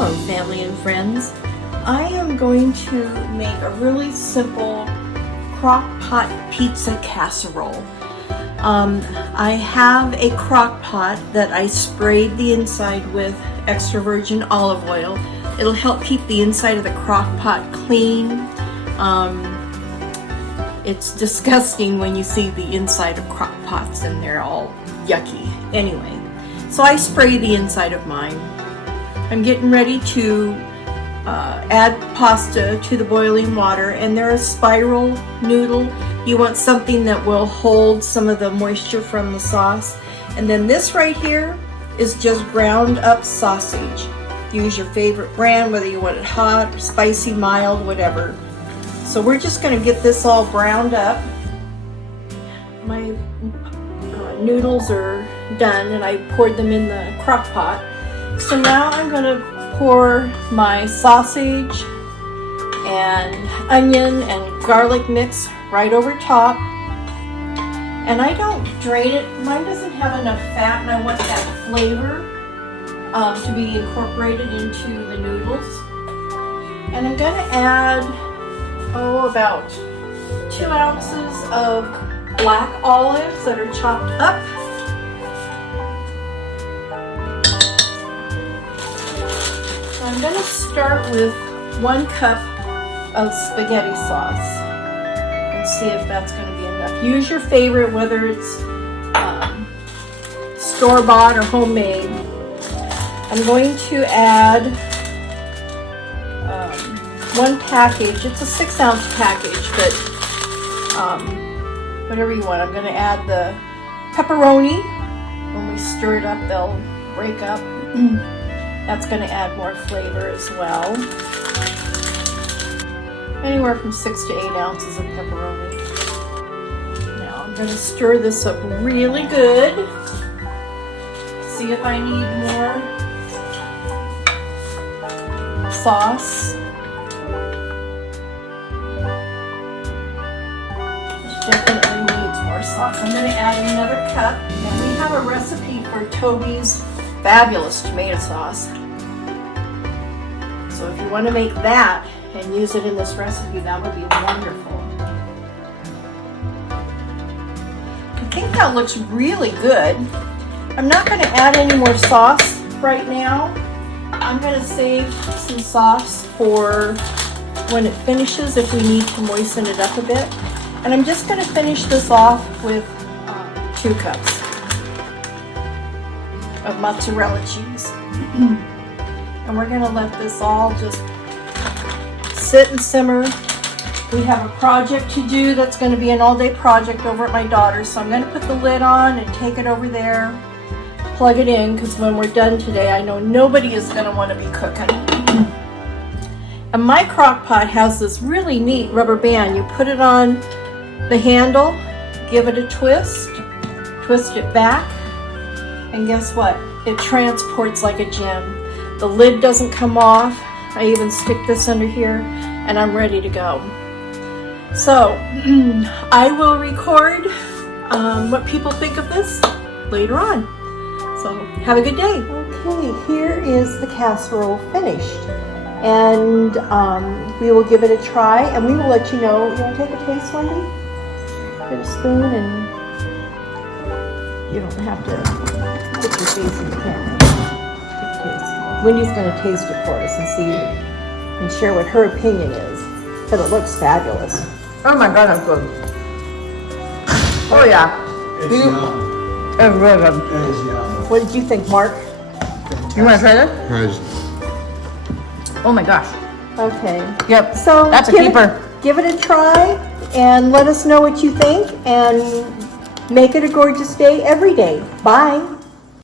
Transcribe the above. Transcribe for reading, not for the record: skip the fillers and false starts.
Hello, family and friends. I am going to make a really simple crock-pot pizza casserole. I have a crock-pot that I sprayed the inside with extra virgin olive oil. It'll help keep the inside of the crock-pot clean. It's disgusting when you see the inside of crock-pots and they're all yucky. Anyway, so I spray the inside of mine. I'm getting ready to add pasta to the boiling water, and they're a spiral noodle. You want something that will hold some of the moisture from the sauce. And then this right here is just ground up sausage. Use your favorite brand, whether you want it hot or spicy, mild, whatever. So we're just going to get this all browned up. My noodles are done and I poured them in the crock pot. So now I'm going to pour my sausage and onion and garlic mix right over top. And I don't drain it. Mine doesn't have enough fat and I want that flavor to be incorporated into the noodles. And I'm going to add, about 2 ounces of black olives that are chopped up. I'm going to start with 1 cup of spaghetti sauce and see if that's going to be enough. Use your favorite, whether it's store-bought or homemade. I'm going to add 1 package. It's a 6-ounce package, but whatever you want. I'm going to add the pepperoni. When we stir it up, they'll break up. That's going to add more flavor as well. Anywhere from 6 to 8 ounces of pepperoni. Now I'm going to stir this up really good. See if I need more sauce. This definitely needs more sauce. I'm going to add another cup. And we have a recipe for Toby's fabulous tomato sauce. So if you want to make that and use it in this recipe, that would be wonderful. I think that looks really good. I'm not going to add any more sauce right now. I'm going to save some sauce for when it finishes if we need to moisten it up a bit. And I'm just going to finish this off with 2 cups of mozzarella cheese. And we're going to let this all just sit and simmer. We have a project to do that's going to be an all-day project over at my daughter's, so I'm going to put the lid on and take it over there, plug it in, because when we're done today, I know nobody is going to want to be cooking. And my crock pot has this really neat rubber band. You put it on the handle, give it a twist it back, and guess what? It transports like a gem. The lid doesn't come off. I even stick this under here and I'm ready to go. So I will record what people think of this later on. So have a good day. Okay, here is the casserole finished. And we will give it a try and we will let you know. You want to take a taste, Wendy? Get a spoon and you don't have to put your face in the camera. Wendy's going to taste it for us and see and share what her opinion is, because it looks fabulous. Oh my god, that's good. Oh yeah. It's yum. It's really good. It's yum. What did you think, Mark? You want to try this? Guys, Oh my gosh. Okay. Yep. So That's a keeper. Give it a try and let us know what you think, and make it a gorgeous day every day. Bye.